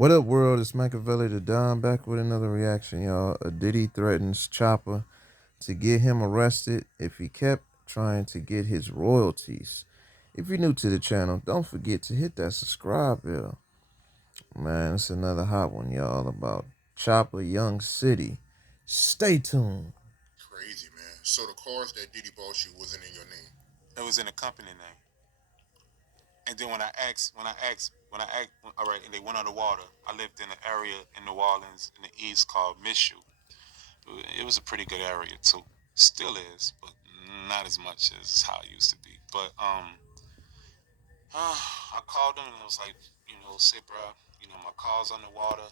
What up, world? It's Machiavelli the Don back with another reaction, y'all. A Diddy threatens Chopper to get him arrested if he kept trying to get his royalties. If you're new to the channel, don't forget to hit that subscribe bell. Man, it's another hot one, y'all, about Chopper YoungCity. Stay tuned. Crazy, man. So the cars that Diddy bought you wasn't in your name. It was in the company name. And then all right, and they went underwater. I lived in an area in New Orleans in the east called Mishu. It was a pretty good area too. Still is, but not as much as how it used to be. But I called them and it was like, say, bro, my car's underwater.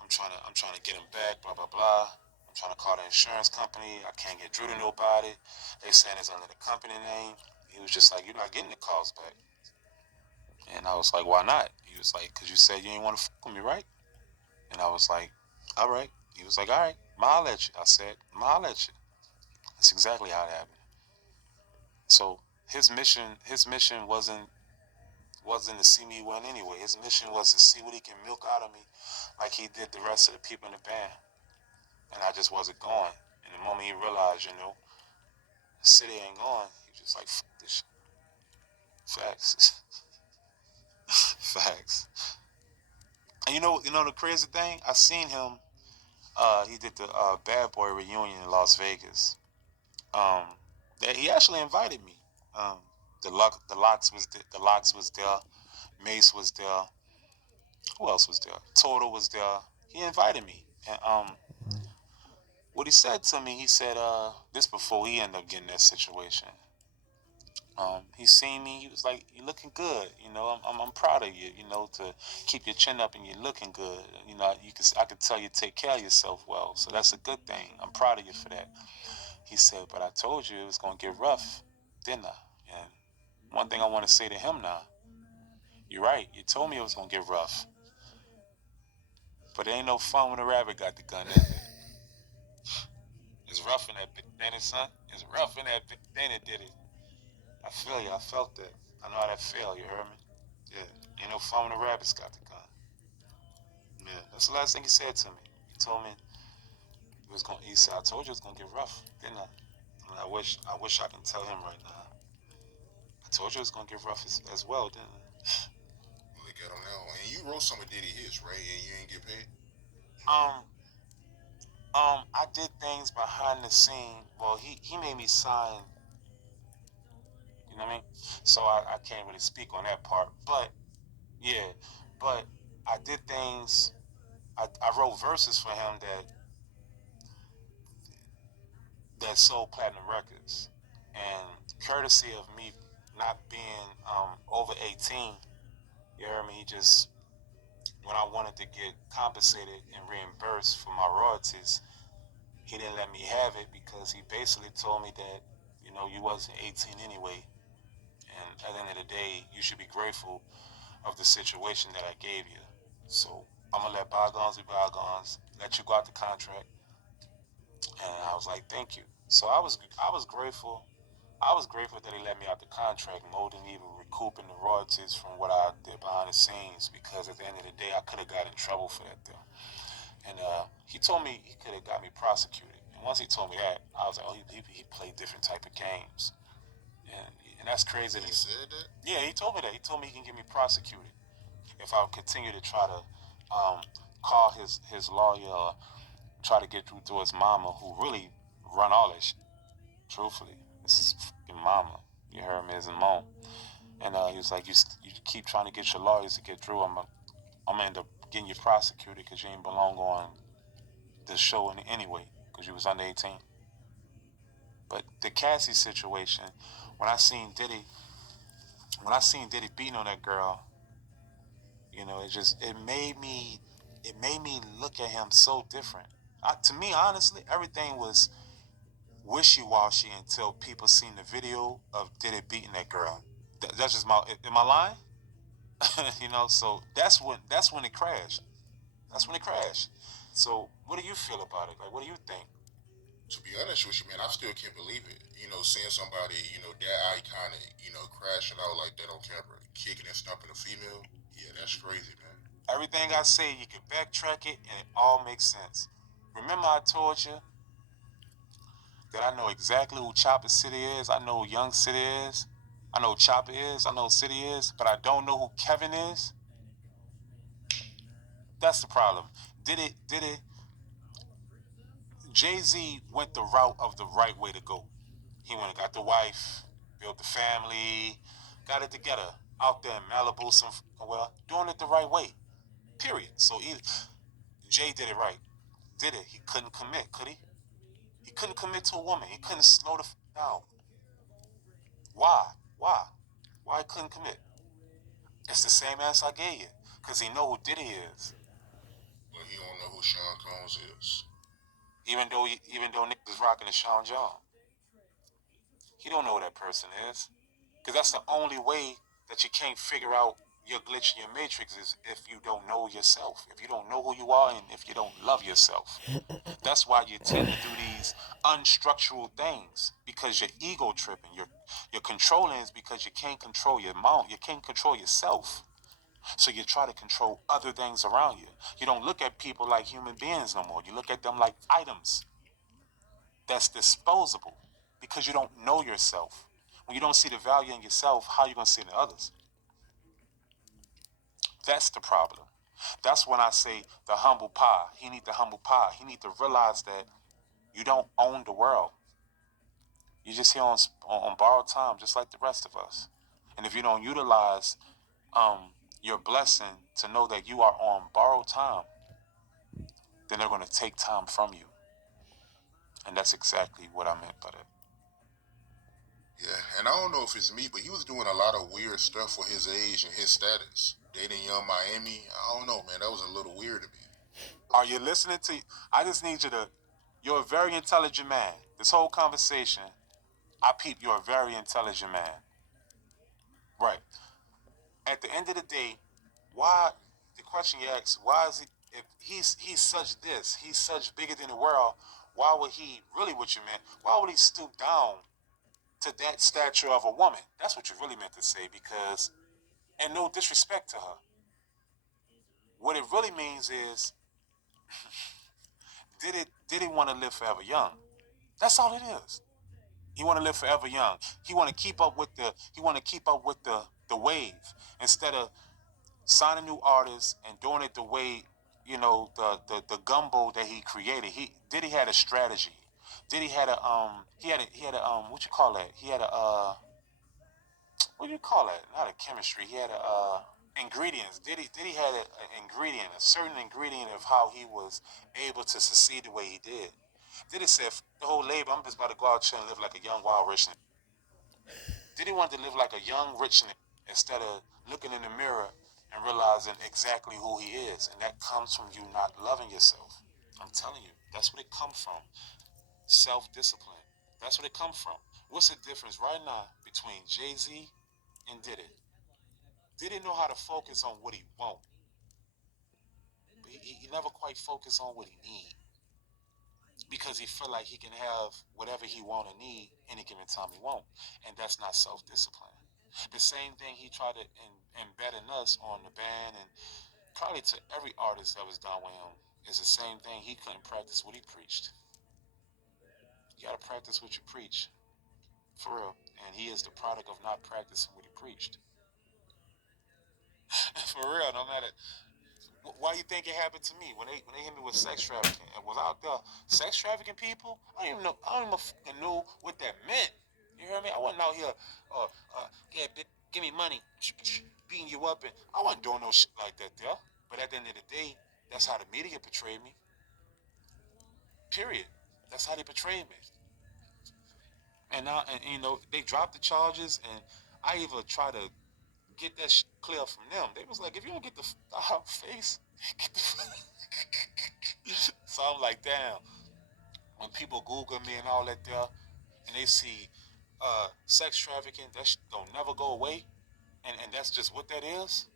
I'm trying to get him back. Blah blah blah. I'm trying to call the insurance company. I can't get through to nobody. They saying it's under the company name. He was just like, you're not getting the calls back. And I was like, why not? He was like, because you said you ain't want to fuck with me, right? And I was like, all right. He was like, all right, I'll at you. I said, I'll at you. That's exactly how it happened. So his mission wasn't to see me win anyway. His mission was to see what he can milk out of me, like he did the rest of the people in the band. And I just wasn't going. And the moment he realized, the city ain't going, he was just like, fuck this shit. Facts. Facts. And the crazy thing, I seen him. He did the Bad Boy reunion in Las Vegas. Um, he actually invited me. Um, the Locks was there. Mace was there. Who else was there? Total was there. He invited me, and what he said to me, he said, this before he ended up getting that situation. He seen me. He was like, "You're looking good. I'm proud of you. To keep your chin up and you're looking good. I could tell you take care of yourself well. So that's a good thing. I'm proud of you for that." He said, "But I told you it was gonna get rough, didn't I?" And one thing I want to say to him now, you're right. You told me it was gonna get rough, but it ain't no fun when the rabbit got the gun, is it? It's rough in that bit, ain't it, son? It's rough in that bit, ain't it, Diddy? I feel you. I felt that. I know how that feel. You heard me? Yeah. Ain't no fun when the rabbits got the gun. Yeah. That's the last thing he said to me. He told me it was gonna. He said, "I told you it was gonna get rough, didn't I?" I wish I can tell him right now. I told you it was gonna get rough as well, didn't Look at him now. And you wrote some of Diddy hits, right? And you ain't get paid? I? I did things behind the scene. Well, he made me sign. You know what I mean? So I can't really speak on that part. But yeah, but I did things. I wrote verses for him that sold platinum records, and courtesy of me not being over 18, you heard me. He just when I wanted to get compensated and reimbursed for my royalties, he didn't let me have it because he basically told me that you wasn't 18 anyway, and at the end of the day, you should be grateful of the situation that I gave you. So I'm gonna let bygones be bygones. Let you go out the contract, and I was like, thank you. So I was grateful. I was grateful that he let me out the contract more than even recouping the royalties from what I did behind the scenes. Because at the end of the day, I could have got in trouble for that though. And he told me he could have got me prosecuted. And once he told me that, I was like, oh, he played different type of games. And that's crazy. He said that? Yeah, he told me that. He told me he can get me prosecuted if I would continue to try to call his lawyer or try to get through to his mama, who really run all this shit. Truthfully, this is fucking mama. You heard me, as a mom. And he was like, you keep trying to get your lawyers to get through. I'm gonna end up getting you prosecuted because you ain't belong on the show anyway because you was under 18. But the Cassie situation, when I seen Diddy, when I seen Diddy beating on that girl, it made me look at him so different. To me, honestly, everything was wishy-washy until people seen the video of Diddy beating that girl. That's just my. Am I lying? So that's when it crashed. That's when it crashed. So what do you feel about it? Like, what do you think? To be honest with you, man, I still can't believe it. Seeing somebody, that iconic, crashing out like that on camera, kicking and stomping a female. Yeah, that's crazy, man. Everything I say, you can backtrack it and it all makes sense. Remember I told you that I know exactly who Chopper City is. I know who Young City is. I know who Chopper is. I know who City is. But I don't know who Kevin is. That's the problem. Did it? Jay-Z went the route of the right way to go. He went and got the wife, built the family, got it together. Out there in Malibu, well, doing it the right way. Period. So Jay did it right. Did it? He couldn't commit, could he? He couldn't commit to a woman. He couldn't slow the down. Why? Why? Why he couldn't commit? It's the same answer I gave you. Cause he know who Diddy is. But he don't know who Sean Combs is. Even though niggas is rocking the Sean John, he don't know who that person is. Cause that's the only way that you can't figure out your glitch in your matrix is if you don't know yourself. If you don't know who you are and if you don't love yourself. That's why you tend to do these unstructural things because your ego tripping. You're controlling is because you can't control your mind. You can't control yourself. So you try to control other things around you. You don't look at people like human beings no more. You look at them like items that's disposable because you don't know yourself. When you don't see the value in yourself, how are you going to see it in others? That's the problem. That's when I say the humble pie. He need the humble pie. He need to realize that you don't own the world. You're just here on borrowed time, just like the rest of us. And if you don't utilize your blessing to know that you are on borrowed time, then they're going to take time from you. And that's exactly what I meant by that. Yeah, and I don't know if it's me, but he was doing a lot of weird stuff for his age and his status. Dating young Miami, I don't know, man. That was a little weird to me. Are you listening to? I just need you to. You're a very intelligent man. This whole conversation, I peep. You're a very intelligent man. Right. At the end of the day, why? The question you ask, why is he? If he's such this, he's such bigger than the world. Why would he really? What you meant? Why would he stoop down to that stature of a woman? That's what you really meant to say. Because, and no disrespect to her, what it really means is, did he want to live forever young? That's all it is. He want to live forever young. He want to keep up with the wave instead of signing new artists and doing it the way the gumbo that he created. He had a strategy. Diddy had a what you call that? He had a what do you call that? Not a chemistry. He had a ingredients. Diddy had an ingredient, a certain ingredient of how he was able to succeed the way he did. Diddy said, the whole label, I'm just about to go out here and live like a young wild rich nigga. Diddy wanted to live like a young rich nigga instead of looking in the mirror and realizing exactly who he is. And that comes from you not loving yourself. I'm telling you, that's what it comes from. Self-discipline. That's what it comes from. What's the difference right now between Jay-Z and Diddy? Diddy know how to focus on what he want, but he never quite focused on what he need because he feel like he can have whatever he want and need any given time he want, and that's not self-discipline. The same thing he tried to embed in us on the band and probably to every artist that was done with him is the same thing. He couldn't practice what he preached. You gotta practice what you preach, for real. And he is the product of not practicing what he preached. For real, no matter why you think it happened to me when they hit me with sex trafficking and was out there sex trafficking people. I don't even fucking know what that meant. You hear me? I wasn't out here, yeah, give me money, beating you up, and I wasn't doing no shit like that there. But at the end of the day, that's how the media portrayed me. Period. That's how they portrayed me. And now, and they dropped the charges, and I even try to get that shit clear from them. They was like, if you don't get the out face, get the so I'm like, damn. When people Google me and all that there, and they see sex trafficking, that shit don't never go away, and that's just what that is.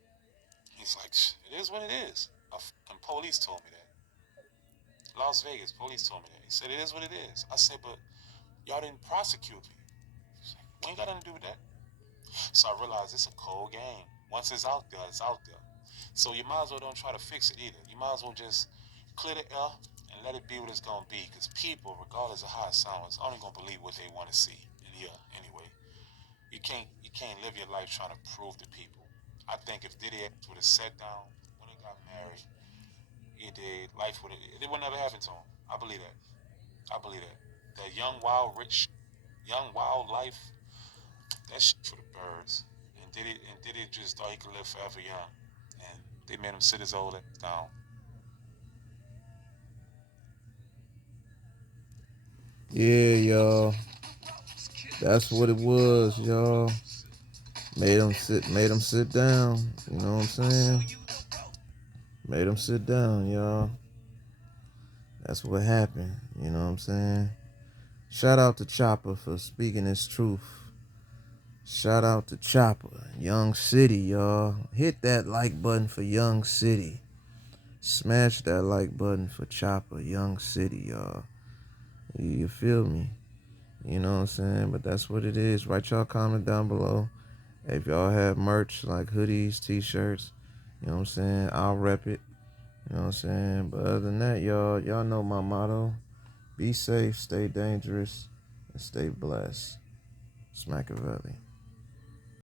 He's like, it is what it is. And police told me that. Las Vegas police told me that. He said it is what it is. I said, but y'all didn't prosecute me. He's like, we ain't got nothing to do with that. So I realized it's a cold game. Once it's out there, it's out there. So you might as well don't try to fix it either. You might as well just clear the air and let it be what it's gonna be. Because people, regardless of how it sounds, only gonna believe what they want to see and hear anyway. You can't live your life trying to prove to people. I think if Diddy would have sat down when he got married, he did life would it would never happen to him. I believe that. I believe that. That young wild rich, young wild life, that shit for the birds. And Diddy just thought he could live forever young, and they made him sit his old ass down. Yeah, y'all. That's what it was, y'all. Made him sit down. You know what I'm saying? Made him sit down, y'all. That's what happened. You know what I'm saying? Shout out to Chopper for speaking his truth. Shout out to Chopper, Young City, y'all. Hit that like button for Young City. Smash that like button for Chopper, Young City, y'all. You feel me? You know what I'm saying? But that's what it is. Write y'all comment down below. If y'all have merch like hoodies, t-shirts, you know what I'm saying? I'll rep it. You know what I'm saying? But other than that, y'all know my motto. Be safe, stay dangerous, and stay blessed. Smackaveli.